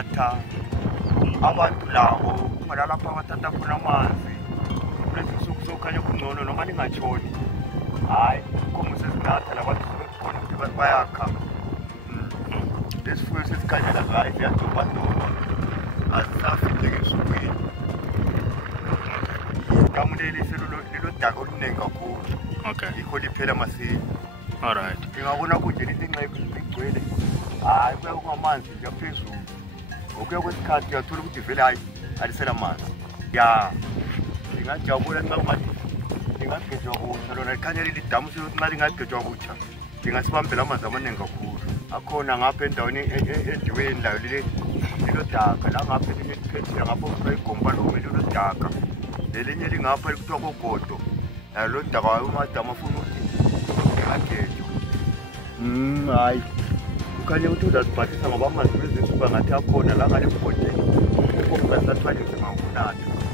kunatha abantu lawo ungalalapha amathatha khona amanzi kulezi nsuku sokhanya kungcono noma ningatshoni hayi inkomo sezinatha labantu sebekhona ukuthi bayakha lesifuyo sesikhanyela ngayo ziyadobhadoba azisafike ngesukwini kamuleli lelo daka oluningi kakhulu yikho liphela masinya. Alright. Ngingabona kunje linxeku ligcwele hayi kuya kungamanzi nje phezulu okuya kwesikhathi uyathola ukuthi vele hayi alisela amanzi ya ngingajabula nxa ngathi ngingagejwa butsha lona likhanya leli damu selokuthi nxa lingagejwa butsha lingasibambela amanzi amaningi kakhulu akhona ngapha endaweni endiweni layo lilo daka la ngapha elinye liphethela ngapha kuthiwa igomba lome lilo daka lelinye lingapha likuthiwa kogodo lo daka wayo umadamu afuna ukuthi ngingagejwa hayi kukhanya ukuthi uzazibhalisa ngoba amanzi kulezi nsuku angathi akhona la ngale mgodini inkomo zasathwale nzima ngokunatha.